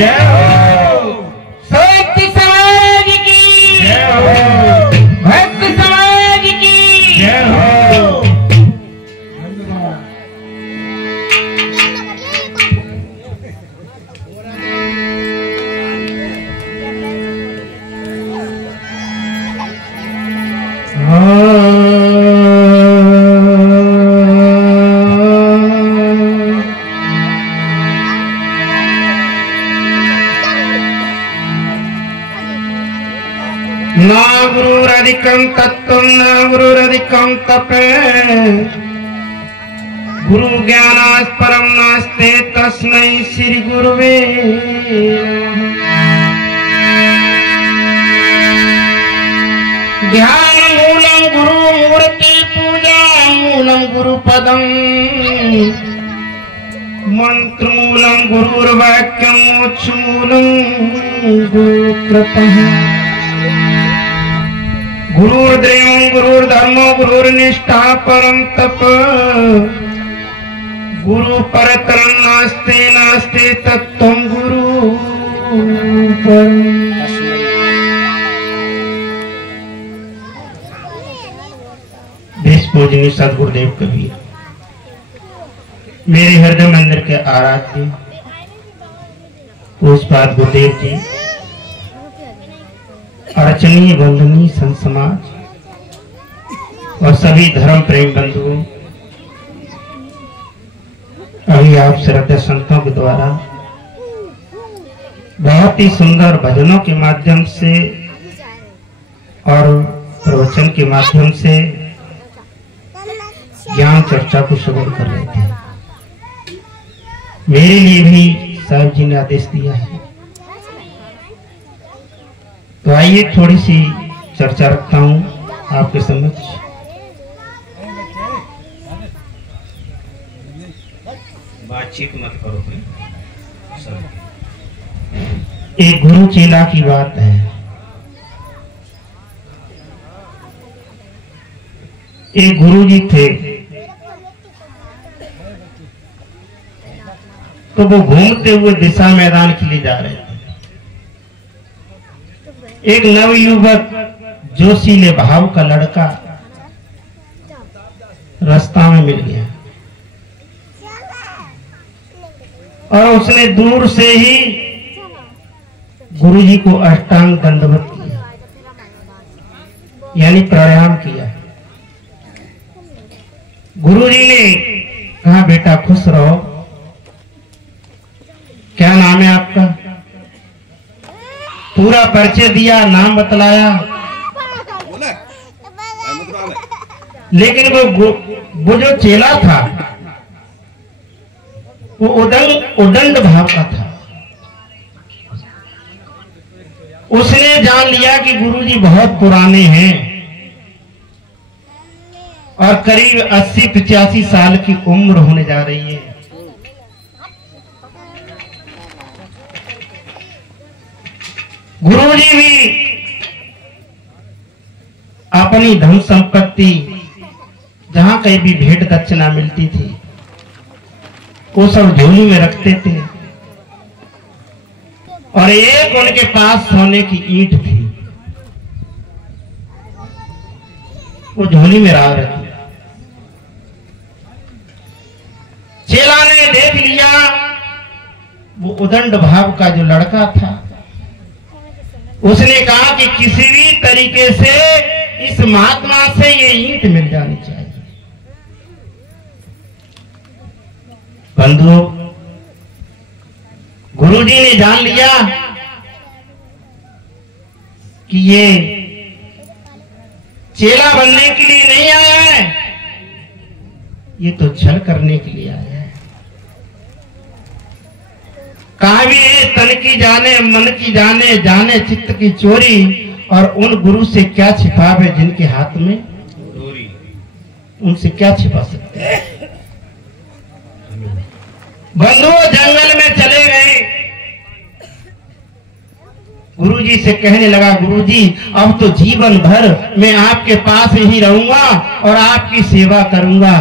जय हो। सत्य समाज की जय हो। भक्त समाज की जय हो। ना गुरुरधिकं तत्त्वं न गुरुरधिकं तपः गुरु ज्ञानात् परं नास्ति तस्मै श्री गुरुवे ध्यान मूलं गुरुमूर्ति पूजा मूलं गुरुपदं मंत्र मूलं गुरुर्वाक्यं मोक्ष मूलं गुरुकृपः गुरुर्देवं गुरुर्धर्मो गुरुर्निष्ठा परं तप गुरु परतरं नास्ति नास्ति तत्त्वं गुरु देश पूजनीय सदगुरुदेव कबीर मेरे हृदय मंदिर के आराध्य पूज्यपाद गुरुदेव जी, अर्चनीय वंदनीय संत समाज और सभी धर्म प्रेम बंधुओं, अभी आप श्रद्धा संतों के द्वारा बहुत ही सुंदर भजनों के माध्यम से और प्रवचन के माध्यम से ज्ञान चर्चा को श्रवण कर रहे थे। मेरे लिए भी साहब जी ने आदेश दिया है, तो आइए थोड़ी सी चर्चा रखता हूं आपके समक्ष। बातचीत मत करो सब। एक गुरु चेला की बात है। एक गुरु जी थे, तो वो घूमते हुए दिशा मैदान के लिए जा रहे थे। एक नवयुवक जोशीले भाव का लड़का रास्ता में मिल गया और उसने दूर से ही गुरुजी को अष्टांग दंडवत किया, यानी प्राणायाम किया। गुरुजी ने कहा, बेटा खुश रहो, क्या नाम है आपका? पूरा परिचय दिया, नाम बतलाया, लेकिन वो जो चेला था वो उदंड भाव का था। उसने जान लिया कि गुरुजी बहुत पुराने हैं और करीब 80-85 साल की उम्र होने जा रही है। गुरुजी भी अपनी धन संपत्ति जहां कहीं भी भेंट दक्षिणा मिलती थी वो सब झोली में रखते थे, और एक उनके पास सोने की ईंट थी, वो झोली में रहा रहती। चेला ने देख लिया वो उदंड भाव का जो लड़का था, उसने कहा कि किसी भी तरीके से इस महात्मा से ये ईंट मिल जानी चाहिए। बंधुओं, गुरुजी ने जान लिया कि ये चेला बनने के लिए नहीं आया है, ये तो छल करने के लिए आया है। कहा भी है, तन की जाने मन की जाने, जाने चित्त की चोरी, और उन गुरु से क्या छिपावे जिनके हाथ में डोरी, उनसे क्या छिपा सकते हैं। बंधुओं, जंगल में चले गए, गुरुजी से कहने लगा, गुरुजी अब तो जीवन भर मैं आपके पास ही रहूंगा और आपकी सेवा करूंगा।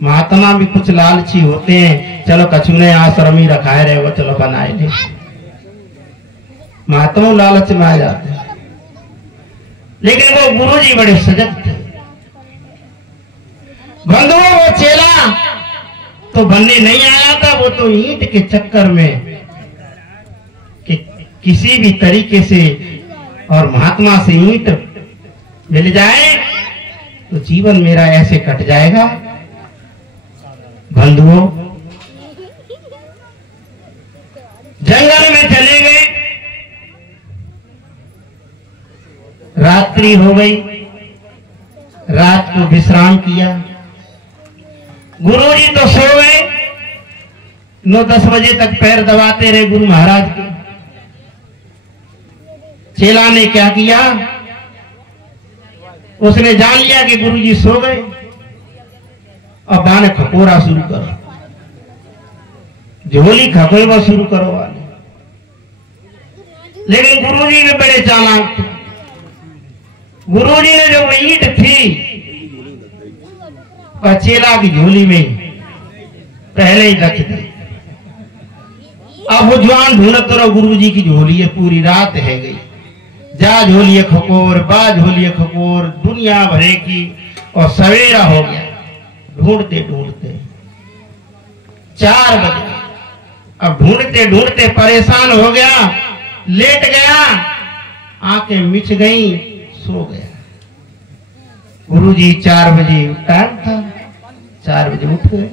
महात्मा भी कुछ लालची होते हैं, चलो कछुने आश्रम ही रखाए रहे वो, चलो बनाए ले। महात्मा लालच में आ जाते हैं, लेकिन वो गुरुजी बड़े सजग थे। बंधुओं, वो चेला तो बनने नहीं आया था, वो तो ईंट के चक्कर में कि किसी भी तरीके से और महात्मा से ईंट मिल जाए तो जीवन मेरा ऐसे कट जाएगा। बंधुओं, जंगल में चले गए, रात्रि हो गई, रात को विश्राम किया। गुरुजी तो सो गए, 9-10 बजे तक पैर दबाते रहे गुरु महाराज के। चेला ने क्या किया, उसने जान लिया कि गुरुजी सो गए, अब बाने खकोरा शुरू करो, झोली खकोरा शुरू करो वाले। लेकिन गुरुजी ने बड़े चालाक थे। गुरुजी ने जो ईंट थी चेला की झोली में पहले ही रख दी। अब वो जवान ढूंढत रहो, गुरुजी की झोली है, पूरी रात है गई, जा झोलिए खकोर, बा झोलिए खकोर, दुनिया भरे की, और सवेरा हो गया। ढूंढते ढूंढते 4 बजे, अब ढूंढते ढूंढते परेशान हो गया, लेट गया, आंखें मिच गई, सो गया। गुरुजी 4 बजे टाइम था, 4 बजे उठ गए।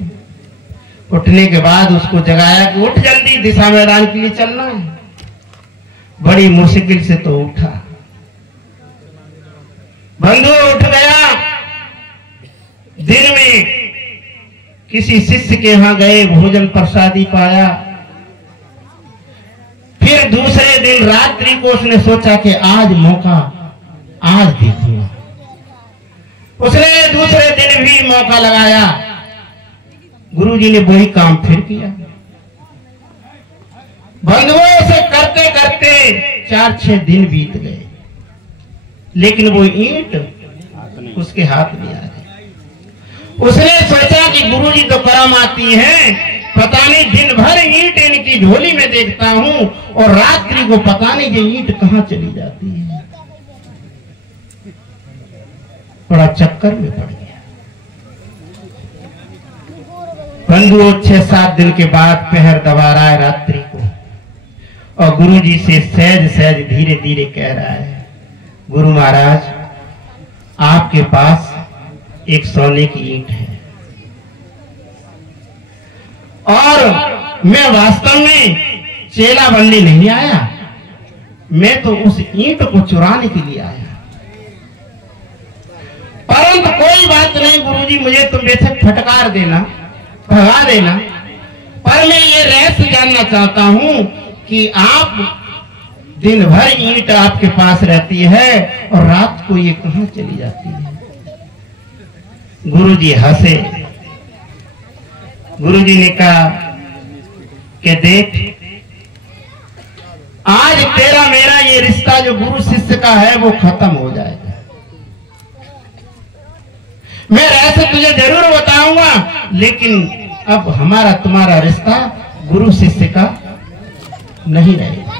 उठने के बाद उसको जगाया कि उठ जल्दी, दिशा मैदान के लिए चलना है। बड़ी मुश्किल से तो उठा। बंधु उठ गया। दिन में किसी शिष्य के यहां गए, भोजन प्रसादी पाया। फिर दूसरे दिन रात्रि को उसने सोचा कि आज मौका, आज देखूंगा। उसने दूसरे दिन भी मौका लगाया। गुरुजी ने वही काम फिर किया। बंधुओं से करते करते 4-6 दिन बीत गए, लेकिन वो ईंट उसके हाथ में आ गई। उसने सोचा कि गुरुजी तो करम आती है, पता नहीं दिन भर ईंट इनकी झोली में देखता हूं और रात्रि को पता नहीं ये ईंट कहां चली जाती है। बड़ा चक्कर में पड़ गया। बंधुओं, 6-7 दिन के बाद पहर दबा रहा है रात्रि को, और गुरुजी से सहज सहज धीरे धीरे कह रहा है, गुरु महाराज आपके पास एक सोने की ईंट है, और मैं वास्तव में चेला बनने नहीं आया, मैं तो उस ईंट को चुराने के लिए आया। परंतु कोई बात नहीं गुरुजी, मुझे तुम बेशक फटकार देना, भगा देना, पर मैं ये रहस्य जानना चाहता हूं कि आप दिन भर ईंट आपके पास रहती है और रात को ये कहां चली जाती है। गुरुजी हंसे। गुरुजी ने कहा कि देख, आज तेरा मेरा ये रिश्ता जो गुरु शिष्य का है वो खत्म हो जाएगा। मैं रहस्य तुझे जरूर बताऊंगा, लेकिन अब हमारा तुम्हारा रिश्ता गुरु शिष्य का नहीं रहेगा।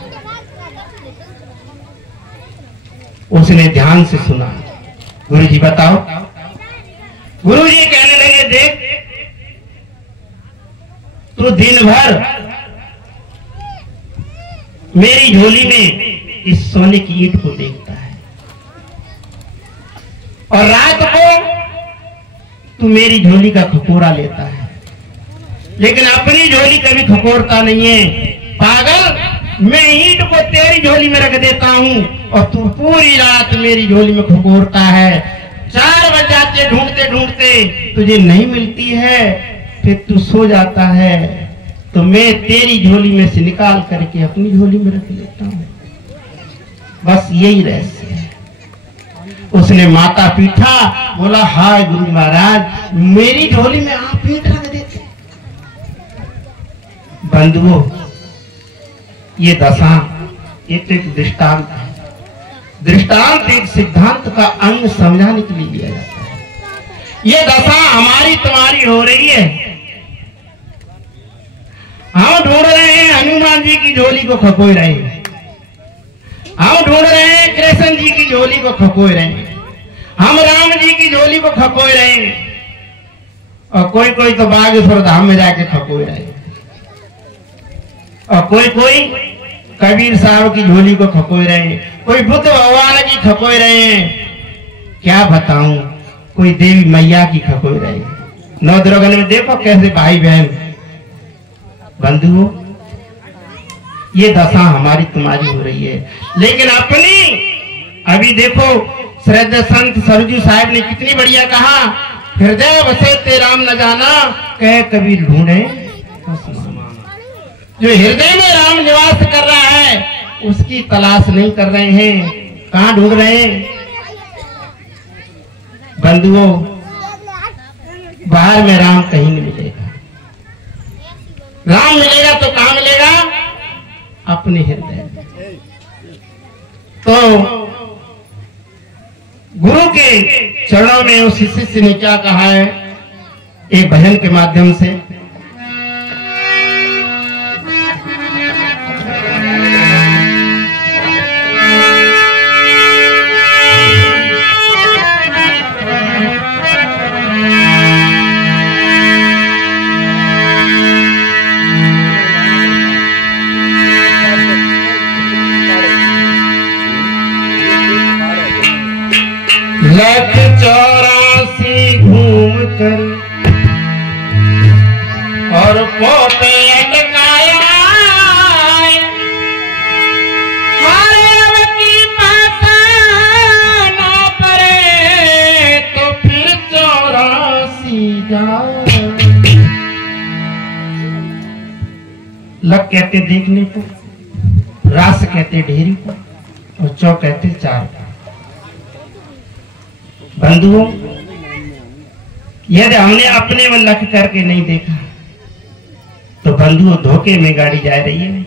उसने ध्यान से सुना। गुरुजी बताओ। गुरुजी कहने लगे, देख तू दिन भर मेरी झोली में इस सोने की ईंट को देखता है, और रात को तू मेरी झोली का खकोरा लेता है, लेकिन अपनी झोली कभी खकोरता नहीं है। पागल, मैं ईंट को तेरी झोली में रख देता हूं और तू पूरी रात मेरी झोली में खकोरता है। 4 बज जाते ढूंढते ढूंढते तुझे नहीं मिलती है, फिर तू सो जाता है, तो मैं तेरी झोली में से निकाल करके अपनी झोली में रख लेता हूं। बस यही रहस्य है। उसने माता पीठा, बोला, हाय गुरु महाराज, मेरी झोली में आप ईंट रख देते। बंधुओं, ये दशा एक दृष्टांत है। दृष्टांत एक सिद्धांत का अंग समझाने के लिए लिया जाता है। ये दशा हमारी तुम्हारी हो रही है। हम ढूंढ रहे हैं हनुमान जी की झोली को खकोए रहे हैं, हम ढूंढ रहे हैं कृष्ण जी की झोली को खकोए रहे हैं, हम राम जी की झोली को खकोए रहे हैं, और कोई कोई तो बागेश्वर धाम में जाके खकोए रहे हैं, और कोई कोई कबीर साहब की झोली को खकोए रहे हैं, कोई बुद्ध भगवान की खकोए रहे हैं। क्या बताऊं, कोई देवी मैया की खकोए रहे हैं। नवद्रगन में देखो कैसे भाई बहन बंधुओं, ये दशा हमारी तुम्हारी हो रही है। लेकिन अपनी अभी देखो श्रद्धा संत सरजू साहब ने कितनी बढ़िया कहा, हृदय बसे ते राम न जाना, कहे कबीर ढूंढे तो समाना। जो हृदय में राम निवास कर रहा है उसकी तलाश नहीं कर रहे हैं, कहां ढूंढ रहे हैं बंधुओं। बाहर में राम कहीं नहीं मिलेगा, राम मिलेगा तो कहां मिलेगा, अपने हृदय। तो गुरु के चरणों में उस शिष्य ने क्या कहा है, एक भजन के माध्यम से। लख 84 घूम कर और पोते अटकाया, हर की पासा ना पड़े तो फिर 84 जाए। लख कहते देखने को, रास कहते ढेरी को, और चौ कहते चार को। बंधुओं, यदि हमने अपने में लख करके नहीं देखा तो बंधुओं धोखे में गाड़ी जा रही है।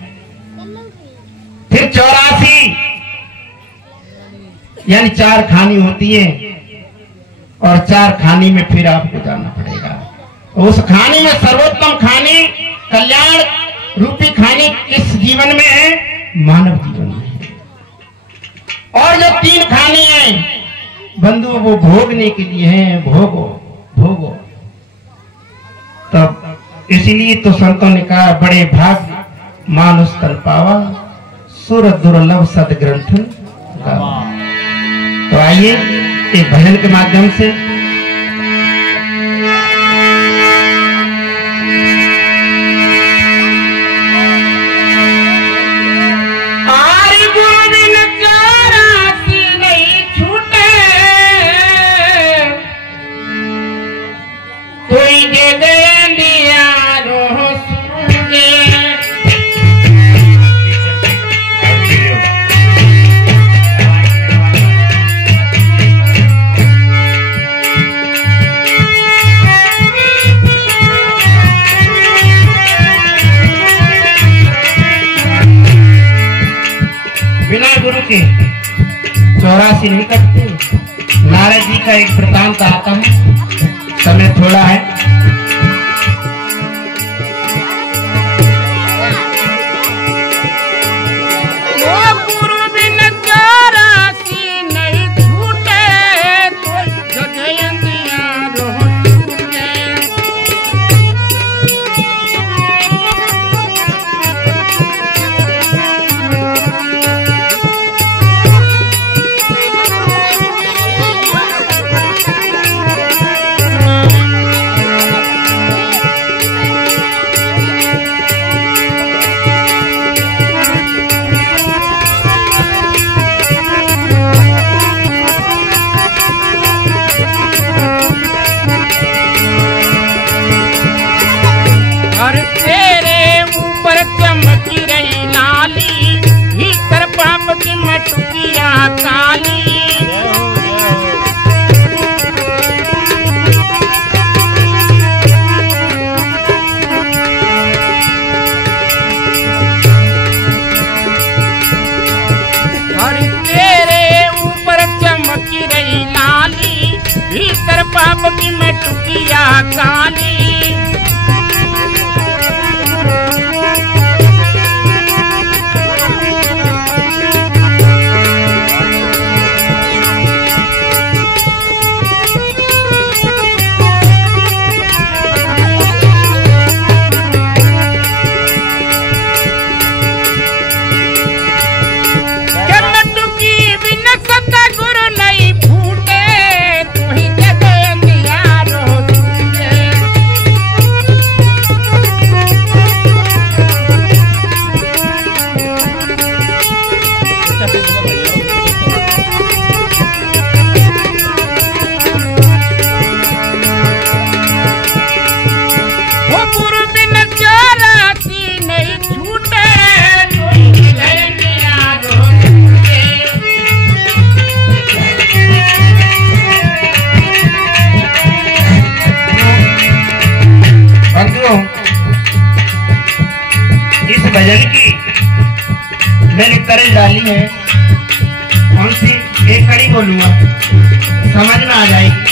फिर 84 यानी 4 खानी होती है, और 4 खानी में फिर आपको जाना पड़ेगा। उस खानी में सर्वोत्तम खानी, कल्याण रूपी खानी किस जीवन में है, मानव जीवन में है। और जो 3 खानी है बंधुओं वो भोगने के लिए हैं, भोगो भोगो। तब इसीलिए तो संतों ने कहा, बड़े भाग मानुष तन पावा, सुर दुर्लभ सदग्रंथन गावा। तो आइए एक भजन के माध्यम से बिना गुरु के 84 नहीं कटते। नारद जी का एक वृतांत आता है, समय थोड़ा है। काली। इस भजन की मैंने तरज डाली है, कौन सी एक कड़ी बोलूंगा, समझ में आ जाएगी।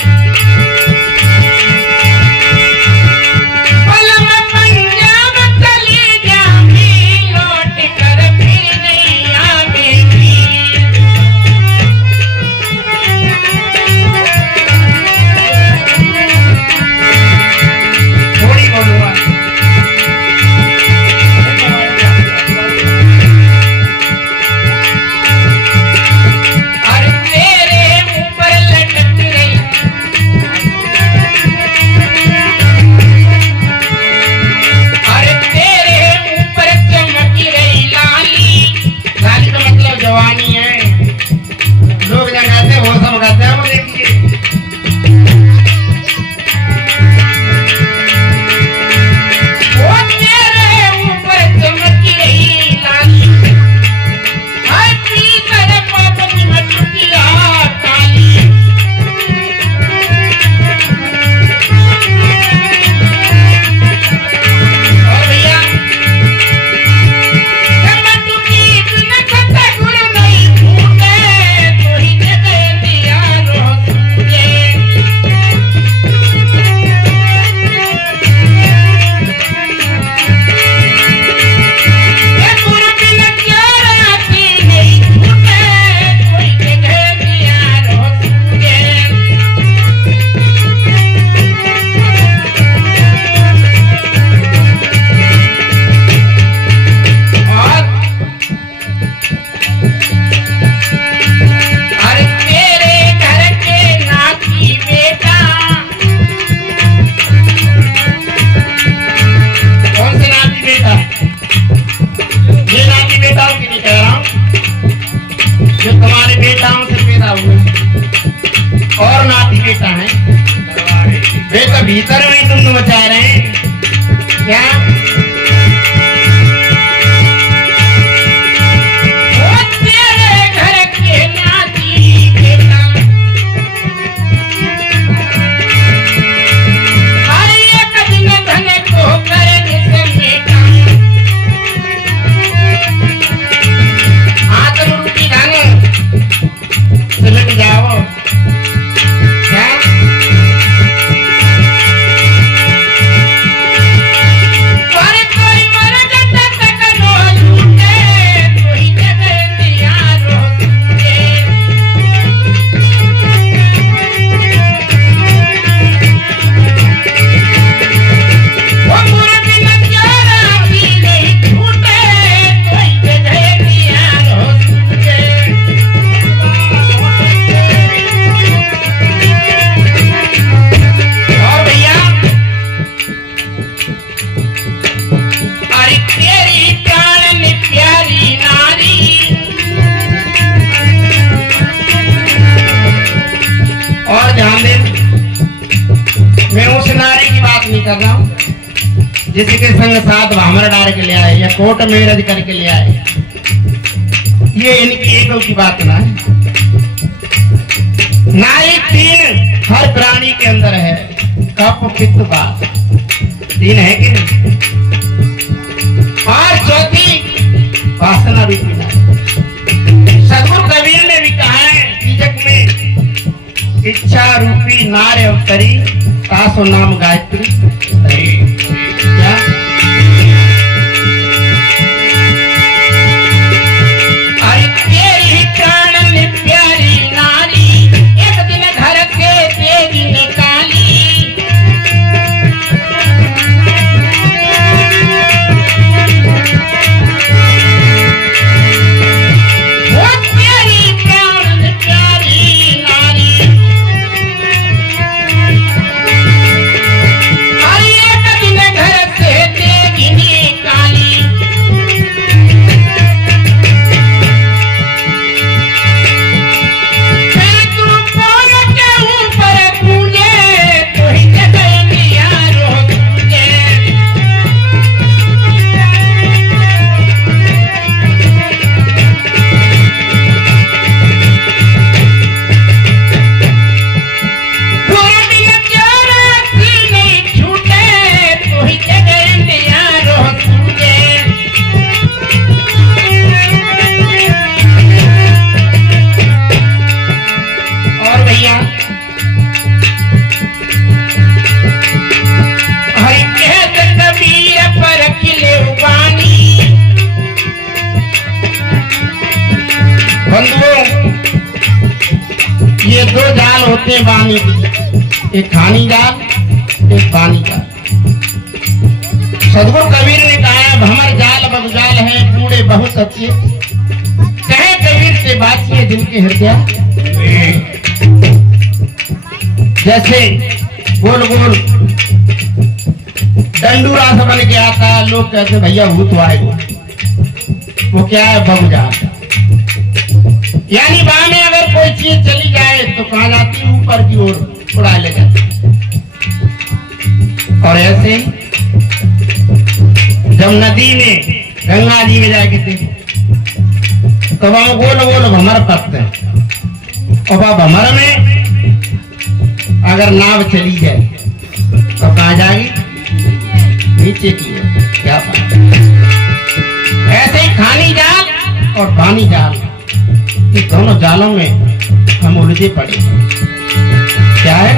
और नाती बेटा है, वे तो भीतर में तुम मचा रहे हैं क्या? तेरे घर के नाती बेटा हर एक दिन धन को करे समेटा, हाथ मुट्ठी धन सिमट जाओ कर रहा हूँ जिसके संग साथ भामर डाल के ले आए या कोर्ट मैरिज करके ले आए, ये इनकी ईगो की बात ना है। नारी तीन हर प्राणी के अंदर है, कप पित्त बात तीन है कि नहीं, और चौथी वासना रूपी नारी। सदगुरु कबीर ने भी कहा है तीजक में इच्छा रूपी नार अवतरी तासो नाम गायत्री। ठीक ठीक। क्या अरे तेरी प्राण प्यारी नारी, एक दिन घर से तेरी निकाली। वो तेरी प्राण प्यारी नारी, अरे एक दिन घर से तेरी निकाली। फिर तू कौन के ऊपर कूदे, तो ही जगह दिया रो तुझे। पूरे दिन तेरा सी नहीं छूटे, तो ही जगह दिया रो तुझे। और भैया हरि कहत कबीर पर खिले उबानी। बंधुओं, ये दो जाल होते हैं वाणी की, एक खानी जाल, एक पानी जाल। सदगुरु कबीर ने कहा भंवर जाल बगजाल है, बूढ़े बहुत अच्छे कहे कबीर से बातिए जिनके हृदय। जैसे गोल गोल डंडूरा सा बन के आता है, लोग कहते भैया भूत आएगा, वो क्या है बगजाल। यानी बाह में अगर कोई चीज चली जाए तो कहा जाती है ऊपर की ओर उड़ा ले जाती। और ऐसे ही जब नदी में गंगा जी में जाके देखे तो वहां गोल गोल भंवर पकते हैं, और वह भंवर में अगर नाव चली जाए तो कहा जाएगी नीचे की ओर। क्या बात है। ऐसे ही खानी जाल और पानी जाल, ये दोनों जालों में हम उलझे पड़े हैं। क्या है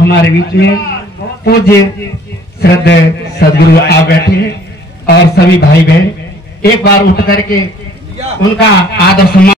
हमारे बीच में पूज्य श्रद्धेय सदगुरु आ बैठे हैं और सभी भाई बहन एक बार उठ करके उनका आदर सम्मान